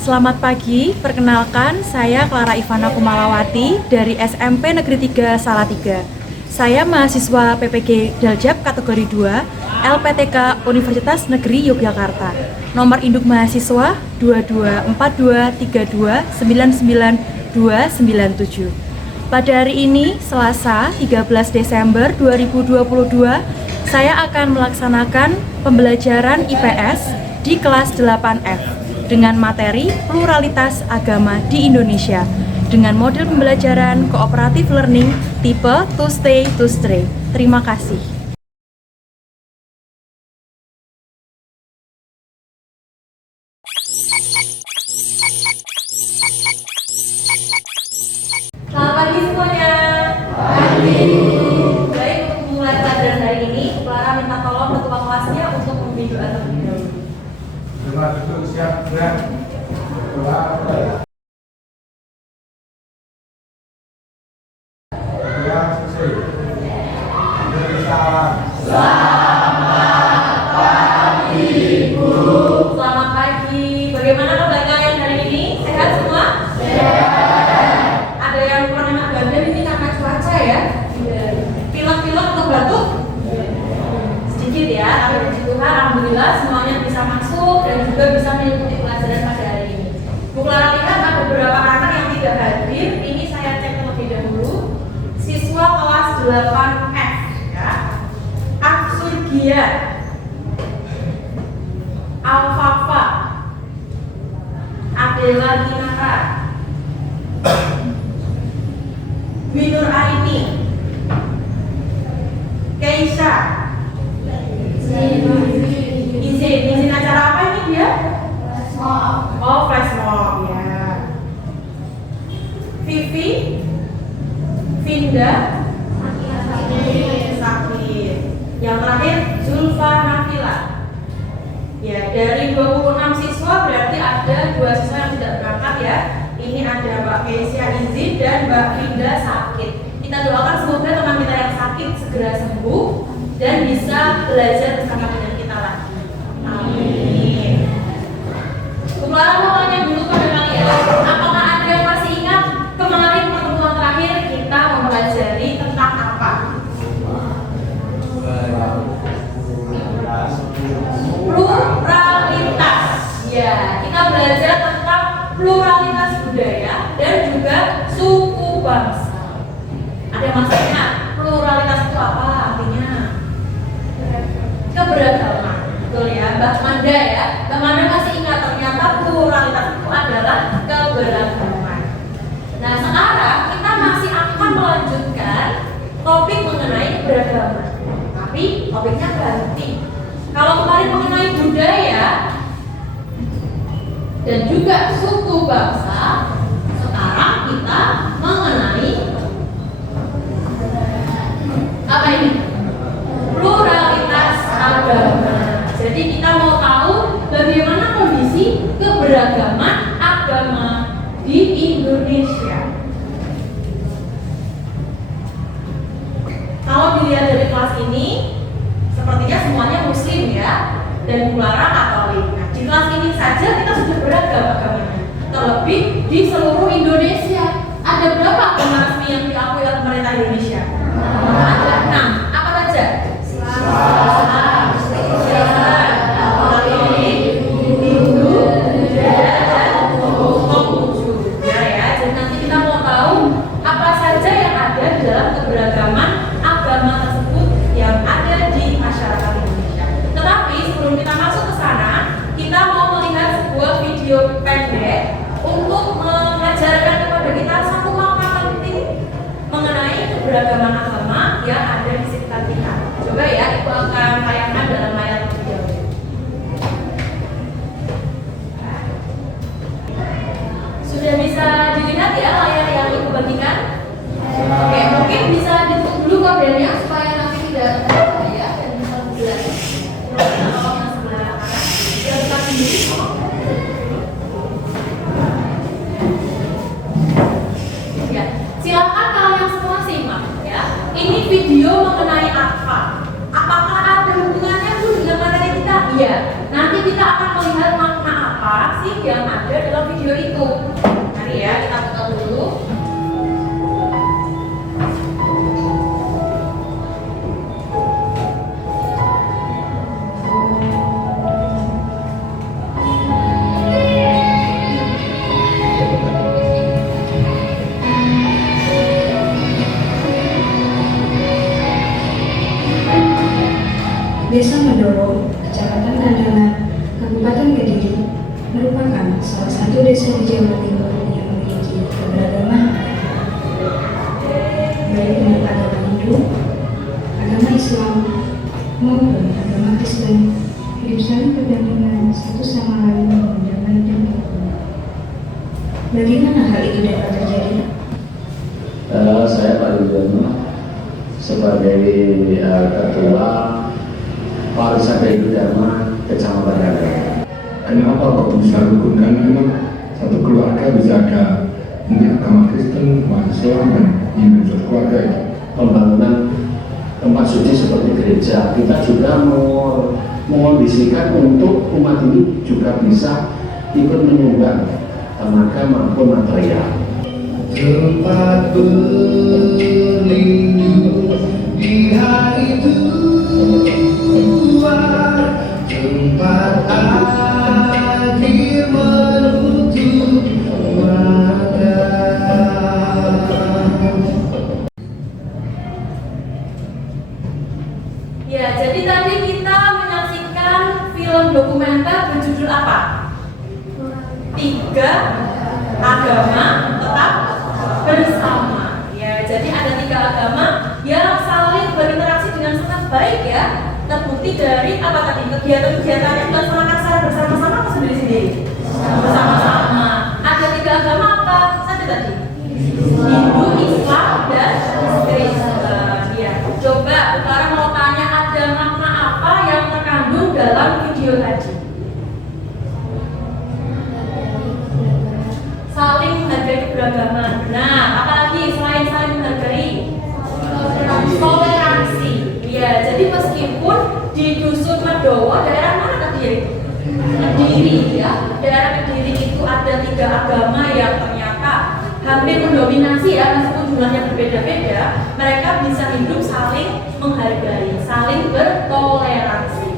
Selamat pagi, perkenalkan saya Clara Ivana Kumalawati dari SMP Negeri 3 Salatiga. Saya mahasiswa PPG Daljab kategori 2 LPTK Universitas Negeri Yogyakarta. Nomor induk mahasiswa 22423299297. Pada hari ini, Selasa 13 Desember 2022, saya akan melaksanakan pembelajaran IPS di kelas 8F dengan materi pluralitas agama di Indonesia dengan model pembelajaran cooperative learning tipe to stay to stray. Terima kasih. Selamat pagi semuanya. Pagi. Baik, untuk memulai pelajaran hari ini, Clara minta tolong ketua kelasnya untuk membimbing doa terlebih dahulu. Terima kasih, siap, dan doa. Doa selesai. Beri salam. Selamat pagi. Bagaimana kabar kalian hari ini? Sehat semua? Ada yang kurang enak badan ini karena cuaca ya? Pilek-pilek atau batuk? Sedikit ya, tapi puji Tuhan, alhamdulillah semuanya bisa masuk dan juga bisa mengikuti pelajaran pada hari ini. Bu Clara lihat ada beberapa anak yang tidak hadir. Ini saya cek terlebih dahulu. Siswa kelas 8F ya. Absurgia, Alfafa, Adela Ginara, Winur Aini, Keisha, izin acara apa ini dia? Oh, flash mob ya. Vivi, Vinda, Sakit. Yang terakhir Zulfa Nafila. Ya, dari 26 siswa berarti ada 2 siswa yang tidak berangkat ya. Ini ada Mbak Keisha izin dan Mbak Vinda sakit. Kita doakan semoga teman kita yang sakit segera sembuh dan bisa belajar bersama dengan kita lagi. Amin. Bu Clara mau tanya dulu pada kalian, apakah ada yang masih ingat kemarin pertemuan terakhir kita mempelajari tentang apa? Pluralitas. Ya, kita belajar tentang pluralitas budaya dan juga suku bangsa. Ada maksudnya pluralitas itu apa artinya? Keberagaman. Betul ya, Mbak Manda ya. Mbak Manda masih ingat ternyata pluralitas itu adalah keberagaman. Nah, sekarang kita masih akan melanjutkan topik mengenai keberagaman. Tapi topiknya ganti. Kalau kemarin mengenai budaya dan juga suku bangsa, sekarang kita mengenai apa ini? Pluralitas agama. Jadi kita mau tahu bagaimana kondisi keberagaman agama di Indonesia. Kalau dilihat dari kelas ini, sepertinya semuanya muslim ya, dan Bu Clara Katolik. Nah, di kelas ini saja kita sudah beragam agamanya. Terlebih di seluruh Indonesia. Ada berapa agama resmi yang diakui oleh pemerintah Indonesia? Ada 6. Apa saja? Islam, Katolik, Hindu, Buddha, dan Konghucu. Ya, jadi nanti kita mau tahu apa saja yang ada di dalam keberagaman agama tersebut yang ada di masyarakat Indonesia. Tetapi sebelum kita masuk ke sana, kita mau melihat sebuah video pendek untuk mengajarkan kepada kita satu makna penting mengenai keberagaman agama yang ada di sekitar kita. Coba ya, Ibu akan tayangkan dalam layar video. Sudah bisa dilihat ya layar yang Ibu bagikan? Oke, mungkin bisa ditutup dulu kabelnya supaya nanti tidak berbahaya dan bisa jelas. Kalau yang sebelah kanan, bisa buka sendiri. Ya, silakan kalian semua simak ya. Ini video mengenai apa? Apakah ada hubungannya tuh dengan materi kita? Iya. Nanti kita akan melihat makna apa sih yang ada dalam video Kediri merupakan salah satu desa di Jawa Timur yang memiliki keberagaman baik untuk agama Hindu, agama Islam, maupun agama Kristen, hidup saling berdampingan satu sama lain dengan damai dan rukun. Bagaimana hal itu dapat terjadi? Saya Pak Yudhoyono sebagai Ketua Pariwisata Hindu Dharma Kecamatan Raya. Kenapa kok bisa rukun? Dan memang satu keluarga bisa ada mungkin agama Kristen, agama Islam, dan Hindu satu keluarga itu. Pembangunan tempat suci seperti gereja, kita juga mengondisikan untuk umat ini juga bisa ikut menyumbang tenaga maupun material. Tempat berlindung di hari tua, tempat akhir menutup mata. Ya, jadi tadi kita menyaksikan film dokumenter berjudul apa? 3 Agama Tetap Bersama. Ya, jadi ada 3 agama yang saling berinteraksi dengan sangat baik ya. Terbukti dari apa tadi? Kegiatan-kegiatannya dilaksanakan secara bersama-sama atau sendiri-sendiri? Bersama-sama. Ada 3 agama apa saja tadi? Hindu, Islam, dan Kristen. Ya, coba sekarang mau tanya ada makna apa yang terkandung dalam video tadi? Saling menghargai keberagaman. Nah, apalagi selain saling menghargai? Toleransi. Ya, jadi meskipun di dusun Medowo, daerah mana tadi ya? Kediri ya. Daerah Kediri itu ada 3 agama yang ternyata hampir mendominasi ya, meskipun jumlahnya berbeda-beda, mereka bisa hidup saling menghargai, saling bertoleransi.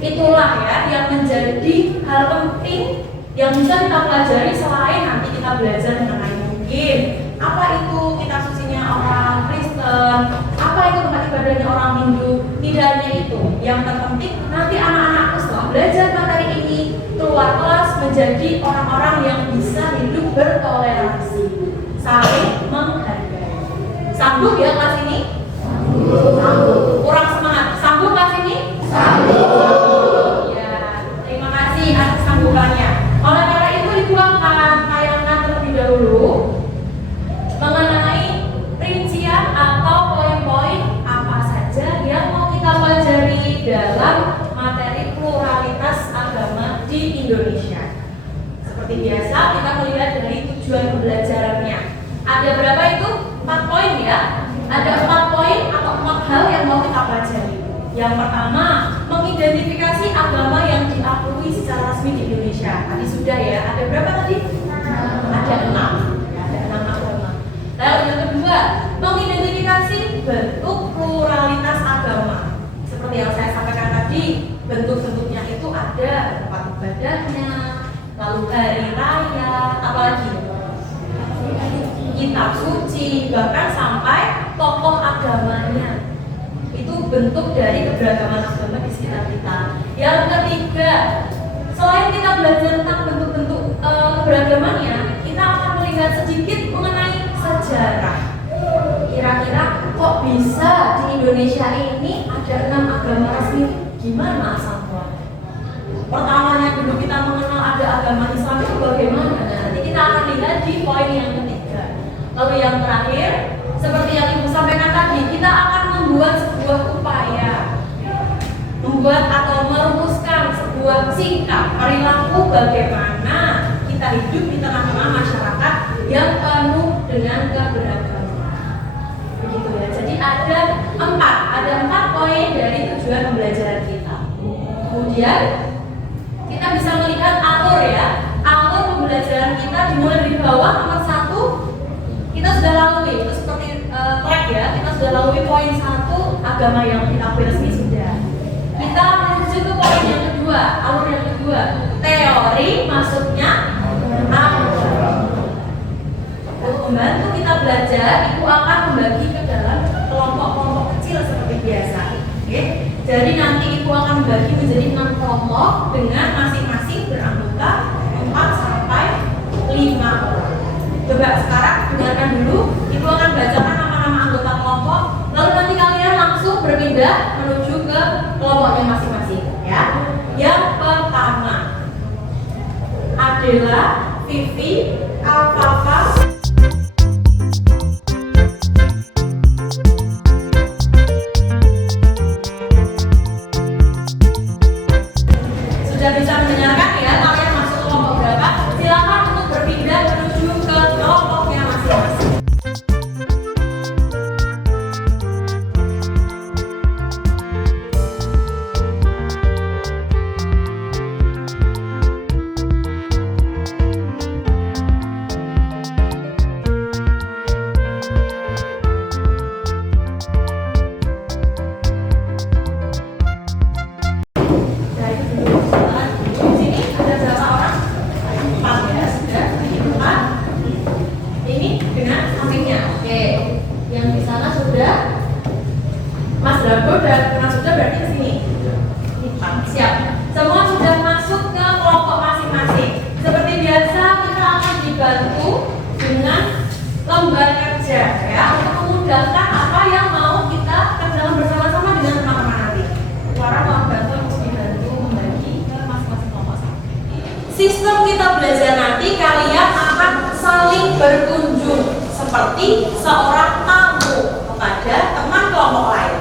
Itulah ya yang menjadi hal penting yang bisa kita pelajari selain nanti kita belajar mengenai mungkin apa itu kitab sucinya orang Kristen, apa itu tempat ibadahnya orang Hindu. Tidak hanya itu, yang terpenting nanti anak-anakku setelah belajar materi ini keluar kelas menjadi orang-orang yang bisa hidup bertoleransi, saling menghargai. Sanggup ya kelas ini? Sanggup. Kurang semangat. Sanggup kelas ini? Sanggup. Ya, terima kasih atas sanggupannya. Oleh karena itu Ibu akan tayangkan terlebih dahulu mengenai rincian atau poin-poin apa saja yang mau kita pelajari dalam materi pluralitas agama di Indonesia. Seperti biasa kita melihat dari tujuan pembelajarannya. Ada berapa itu? 4 poin ya. Ada 4 poin atau 4 hal yang mau kita pelajari. Yang pertama, mengidentifikasi agama yang diakui secara resmi di Indonesia. Tadi sudah ya. Ada berapa tadi? Ada 6. Ya, ada 6 agama. Lalu yang kedua, mengidentifikasi bentuk pluralitas agama. Seperti yang saya sampaikan tadi, bentuk-bentuknya itu ada tempat ibadahnya, lalu hari raya, apalagi kitab suci, bahkan sampai tokoh agamanya. Itu bentuk dari keberagaman agama di sekitar kita. Yang ketiga, selain kita belajar tentang bentuk-bentuk keberagamannya, kita akan melihat sedikit mengenai sejarah. Kira-kira kok bisa di Indonesia ini ada 6 agama resmi? Gimana asal mulanya? Pertamanya dulu kita mengenal ada agama Islam itu bagaimana? Nah, nanti kita akan lihat di poin yang ketiga. Lalu yang terakhir, seperti yang Ibu sampaikan tadi, kita akan membuat sebuah upaya, membuat atau merumuskan sebuah sikap perilaku bagaimana kita hidup di tengah-tengah masyarakat yang penuh dengan keberagaman. Begitu ya. Jadi ada 4 poin dari tujuan pembelajaran kita. Kemudian kita bisa melihat alur ya. Alur pembelajaran kita dimulai dari bawah. Nomor 1 kita sudah lalui, itu seperti track ya. Kita sudah lalui poin 1, agama yang diakui resmi sudah. Kita menuju ke poin yang kedua, alur yang kedua, teori masuknya agama. Untuk membantu kita belajar, Ibu akan membagi ke dalam kelompok-kelompok kecil seperti biasa. Oke? Jadi nanti Ibu akan membagi menjadi 6 kelompok dengan masing-masing beranggota Adela, Vivi, Alfafa. Sudah bisa mendengarkan ya, kalian masuk kelompok berapa? Silakan untuk berpindah menuju ke kelompoknya masing-masing. Lembar kerja ya untuk memudahkan apa yang mau kita kerjakan bersama-sama dengan teman-teman nanti. Para mau bantu untuk dibantu membagi ke masing-masing kelompok. Sistem kita belajar nanti kalian akan saling berkunjung seperti seorang tamu kepada teman kelompok lain.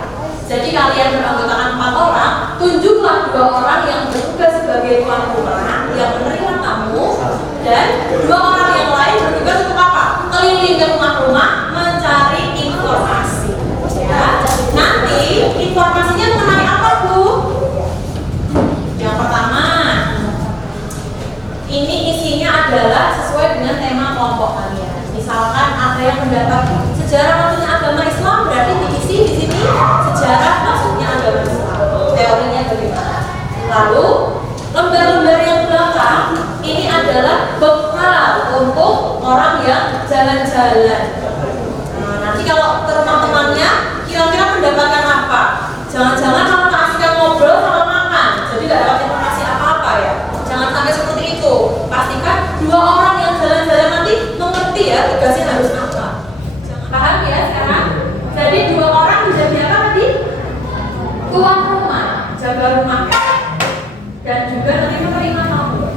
Jadi kalian beranggotakan 4 orang, tunjuklah 2 orang yang bertugas sebagai tuan rumah yang menerima tamu dan 2 orang yang lain bertugas untuk apa? Keliling ke rumah-rumah mencari informasi. Ya, nanti informasinya mengenai apa, Bu? Yang pertama, ini isinya adalah sesuai dengan tema kelompok kalian. Misalkan ada yang mendapat sejarah maksudnya agama Islam, berarti diisi di sini sejarah maksudnya agama Islam. Teorinya bagaimana? Lalu lembar-lembar yang belakang ini adalah bekal untuk orang yang jalan-jalan. Nah, nanti kalau ke teman-temannya kira-kira mendapatkan apa? Jangan-jangan malah keasikan ngobrol sama makan, jadi nggak dapat informasi apa-apa ya. Jangan sampai seperti itu. Pastikan 2 orang yang jalan-jalan nanti mengerti ya tugasnya harus apa. Paham ya sekarang? Jadi 2 orang menjadi apa tadi? Tuan rumah, jaga rumah, dan juga nanti menerima tamu.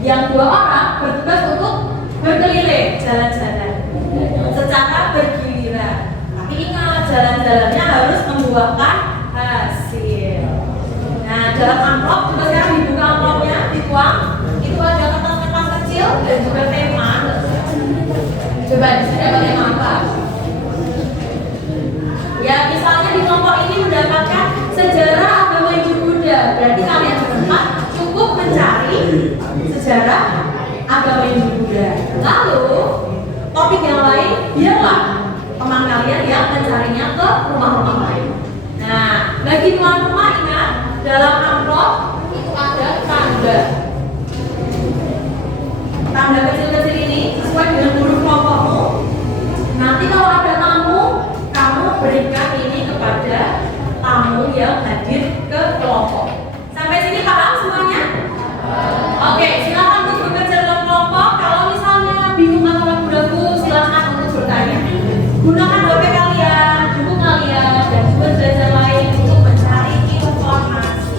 Yang 2 orang bertugas untuk berkeliling, jalan-jalan secara bergiliran. Tapi ingat, jalan-jalannya harus membuahkan hasil. Nah, dalam amplop juga sekarang dibuka amplopnya, dituang. Itu ada kertas-kertas kecil dan juga tema. Coba di sini ada tema apa? Ya, misalnya di kelompok ini mendapatkan sejarah agama Hindu Buddha. Berarti kalian berempat cukup mencari sejarah agama Hindu Buddha. Lalu topik yang lain biarlah teman kalian yang mencarinya ke rumah-rumah lain. Nah, bagi tuan rumah ingat dalam amplop itu ada tanda kecil-kecil ini sesuai dengan huruf kelompokmu. Nanti kalau ada tamu, kamu berikan ini kepada tamu yang hadir ke kelompok. Sampai sini paham semuanya? Oke, silakan untuk bekerja dalam kelompok. Kalau misalnya bingung atau ragu-ragu, silakan untuk bertanya. Gunakan HP kalian, buku kalian, dan sumber belajar lain untuk mencari informasi.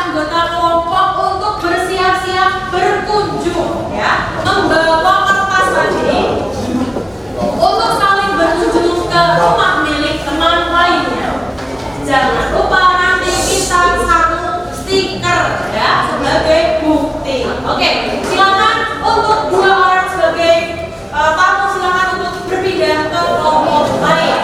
anggota kelompok untuk bersiap-siap berkunjung ya, membawa kertas tadi untuk saling berkunjung ke rumah milik teman lainnya. Jangan lupa nanti kita satu stiker ya sebagai bukti. Oke, silakan untuk 2 orang sebagai tamu, silakan untuk berpindah ke kelompok lain.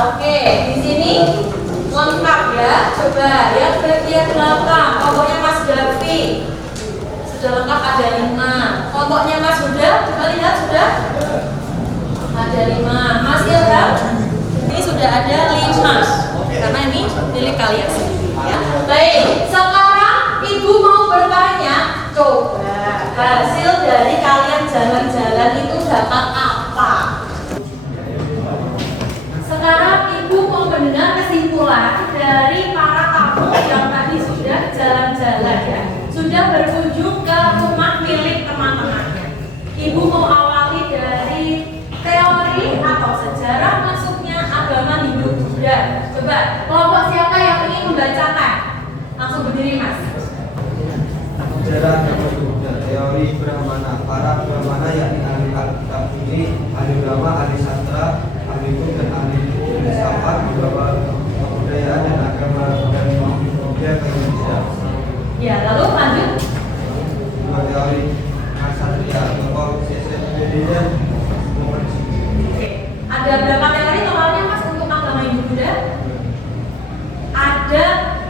Oke, di sini lengkap ya. Coba lihat bagian belakang. Kelompoknya Mas Davi sudah lengkap, ada 5. Kelompoknya Mas Huda, coba lihat sudah ada 5. Mas Ilham ini sudah ada 5 karena ini milik kalian sendiri ya. Baik, sekarang Ibu mau bertanya, coba hasil dari kalian jalan-jalan itu dapat apa? Sekarang Ibu mau mendengar kesimpulan dari para tamu yang tadi sudah jalan-jalan ya, sudah berkunjung ke rumah milik teman-temannya. Ibu mau awali dari teori atau sejarah masuknya agama Hindu-Buddha. Coba kelompok siapa yang ingin membacakan? Langsung berdiri Mas. Sejarah agama Buddha, teori Brahmana. Para Brahmana yakni ahli Alkitab ini, ahli drama, ahli sastra, ahli hukum dan ahli filsafat, membawa kebudayaan dan agama dan budaya ke Indonesia. Ya, lalu lanjut. Dua teori Ksatria, tokoh CCTV dan komunikasi. Oke, ada berapa teori totalnya Mas untuk agama Hindu-Buddha? Ada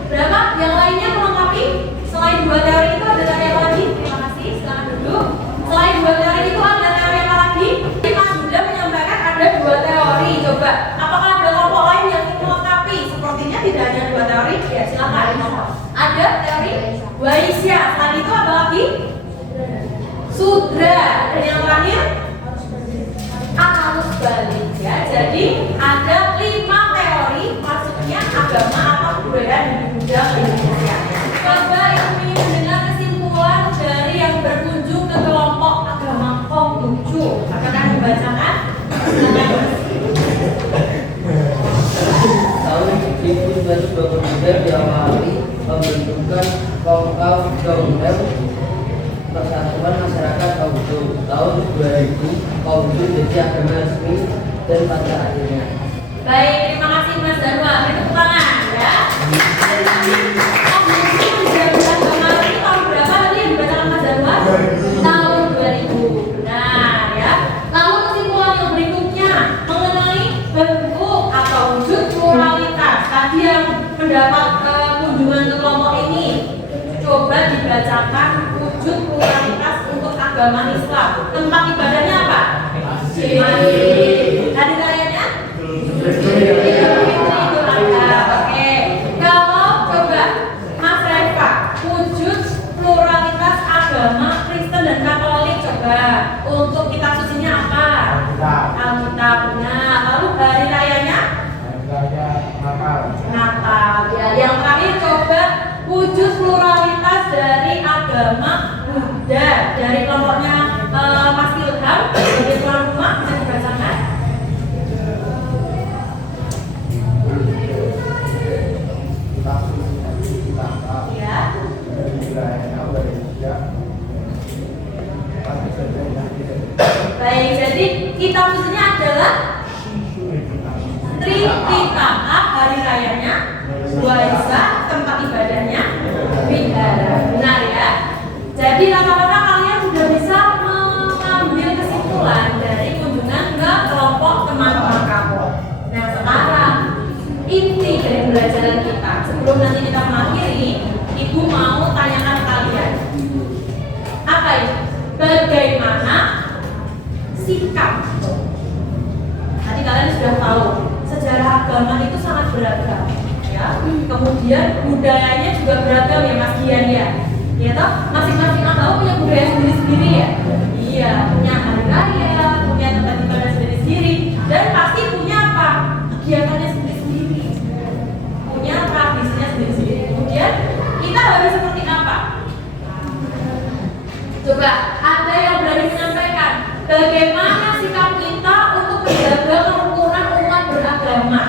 berapa? Yang lainnya melengkapi? Selain 2 teori itu ada teori apa lagi? Terima kasih, silakan duduk. Selain 2 teori itu ada teori apa lagi? Mas Buddha menyampaikan ada 2 teori. Coba, apakah ada kelompok lain yang ingin melengkapi? Sepertinya tidak hanya 2 teori. Ya, silakan. Ada teori Waisya. Selain itu apa lagi? Sudra. Dan yang terakhir arus balik ya. Jadi ada 5 teori masuknya agama atau budaya Hindu-Buddha ke Indonesia. Coba yang ingin mendengar kesimpulan dari yang berkunjung ke kelompok agama Konghucu. Akan dibacakan? Tahun 1923 diawali pembentukan Kongkau Dongdem Persatuan Masyarakat Konghucu. Tahun 2000 Konghucu jadi agama resmi dan pada akhirnya. Baik, terima kasih Mas Darwa. Beri tepuk tangan ya. Konghucu menjadi agama resmi tahun berapa tadi yang dibacakan Mas Darwa? Tahun 2000. Benar ya. Lalu kesimpulan yang berikutnya mengenai bentuk atau wujud pluralitas. Tadi mendapat kunjungan ke kelompok ini, coba dibacakan wujud pluralitas untuk agama Islam. Tempat ibadahnya apa? Hari rayanya? Idul Adha. Oke. Kalau coba Mas Reva, wujud pluralitas agama Kristen dan Katolik, coba untuk kitab sucinya apa? Alkitab. Nah, lalu hari rayanya? Natal. Ya, yang terakhir coba wujud pluralitas dari agama Buddha dari kelompoknya Mas Ilham sebagai tuan rumah, bisa dibacakan? Ya. Baik, jadi kitab sucinya adalah Tripitaka, hari rayanya, Waisak, tempat ibadahnya, Wihara. Benar ya? Jadi rata-rata kalian sudah bisa mengambil kesimpulan dari kunjungan ke kelompok teman-teman kamu. Nah sekarang inti dari pembelajaran kita, sebelum nanti kita mengakhiri, Ibu mau tanyakan kalian, apa itu? Bagaimana sikap? Tadi kalian sudah tahu sejarah agama itu sangat beragam, ya. Kemudian budayanya juga beragam ya Mas Dian ya. Ya toh, masing-masing agama punya budaya sendiri-sendiri ya. Iya, punya hari raya, punya tempat ibadah sendiri-sendiri, dan pasti punya apa? Kegiatannya sendiri-sendiri, punya tradisinya sendiri-sendiri. Kemudian kita harus seperti apa? Coba ada yang berani menyampaikan bagaimana sikap kita untuk menjaga kerukunan umat beragama?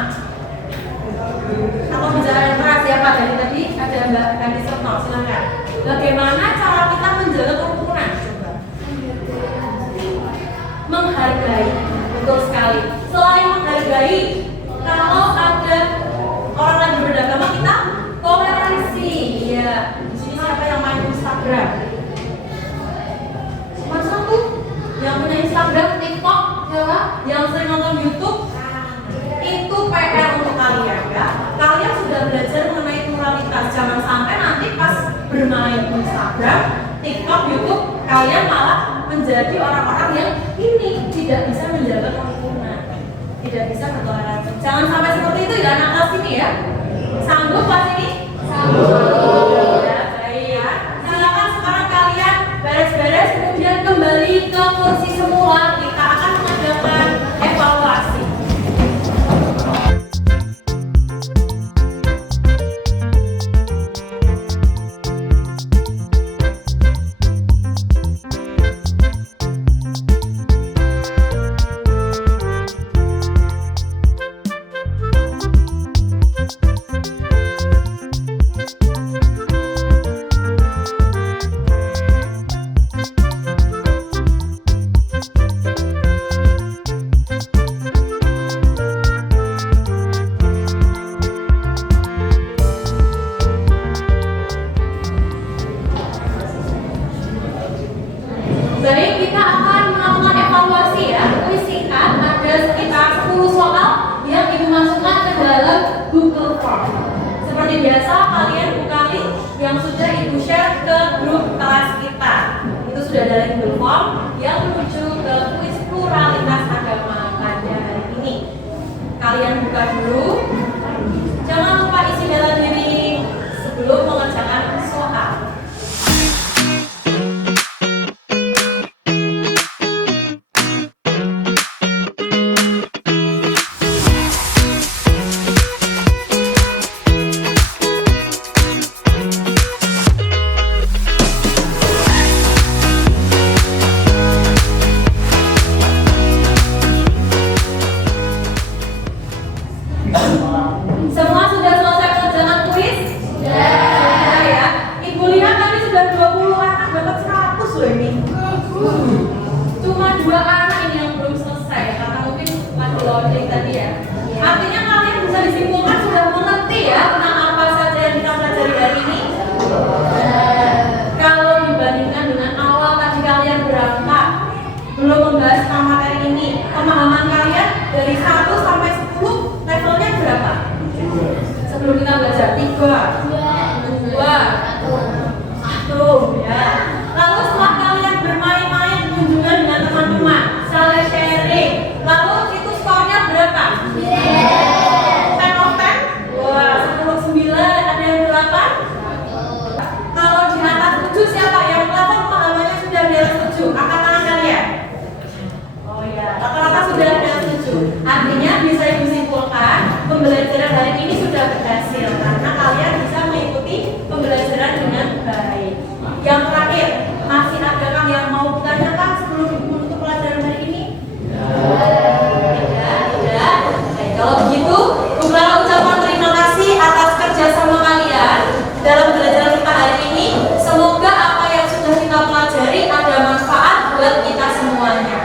Atau bicara yang keras siapa dari tadi? Ada Mbak Kandi Serno, silakan. Bagaimana cara kita menjaga kerukunan? Coba. Menghargai, betul sekali. Selain menghargai, kalau ada orang lain berbeda agama kita toleransi. Ya, di sini siapa yang main Instagram? Masa tuh yang punya Instagram, TikTok, ya, yang sering nonton YouTube, itu PR untuk kalian ya. Kalian sudah belajar mengenai pluralitas. Jangan sampai nanti pas bermain Instagram, TikTok, YouTube, kalian malah menjadi orang-orang yang ini tidak bisa menjaga kerukunan, tidak bisa bertoleransi. Jangan sampai seperti itu ya anak kelas ini ya. Sanggup kelas ini? Sanggup. Ya, baik ya. Silakan sekarang kalian beres-beres, kemudian kembali ke kursi semula. Kita akan mengadakan evaluasi. Baik, kita akan melakukan evaluasi ya. Kuis singkat, ada sekitar 10 soal yang Ibu masukkan ke dalam Google Form. Seperti biasa, kalian buka link yang sudah Ibu share ke grup kelas kita. Itu sudah ada Google Form yang menuju ke kuis pluralitas agama pada hari ini. Kalian buka dulu. Jangan lupa isi data diri sebelum mengerjakan soal. Semua sudah selesai mengerjakan kuis? Sudah ya. Ibu lihat tadi sudah 20 anak dapat 100 loh ini. Cuma 2 anak ini yang belum selesai karena mungkin lagi loading tadi ya. Artinya kalian bisa disimpulkan sudah mengerti ya tentang apa saja yang kita pelajari hari ini. Kalau dibandingkan dengan awal tadi kalian berangkat belum membahas tentang materi ini, pemahaman kalian dari 1 sampai 10 levelnya berapa? Sebelum kita belajar belajar? 3, 2, 1 ya. Lalu setelah kalian bermain-main kunjungan dengan teman-teman, saling sharing, lalu itu skornya berapa? 10 of 10? Wah, 10/9, ada yang 8? Kalau di atas 7 siapa? Yang 8 pemahamannya sudah di atas 7. Angkat tangan kalian. Oh ya, rata-rata sudah di atas 7. Artinya bisa ibu simpulkan pembelajaran hari ini sudah berhasil karena kalian bisa mengikuti pembelajaran dengan baik. Yang terakhir, masih adakah yang mau ditanyakan sebelum menutup pelajaran hari ini? Tidak. Baik, kalau begitu, Bu Clara ucapkan terima kasih atas kerjasama kalian dalam pembelajaran kita hari ini. Semoga apa yang sudah kita pelajari ada manfaat buat kita semuanya.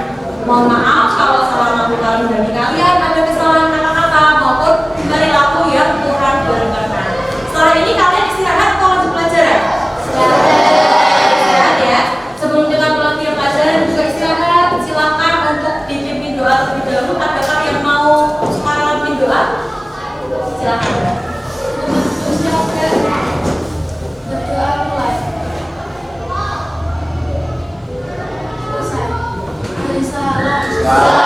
Mohon maaf kalau selama bulan dari kalian ada kesalahan kata-kata maupun perilaku yang kurang berkenan. Setelah ini kalian istirahat atau lanjut pelajaran? Istirahat ya. Sebelum kita pulang ke pelajaran juga istirahat. Silakan untuk dipimpin doa terlebih dahulu. Adakah yang mau sekarang pimpin doa? Silakan. Berdoa mulai. Selesai. Salam.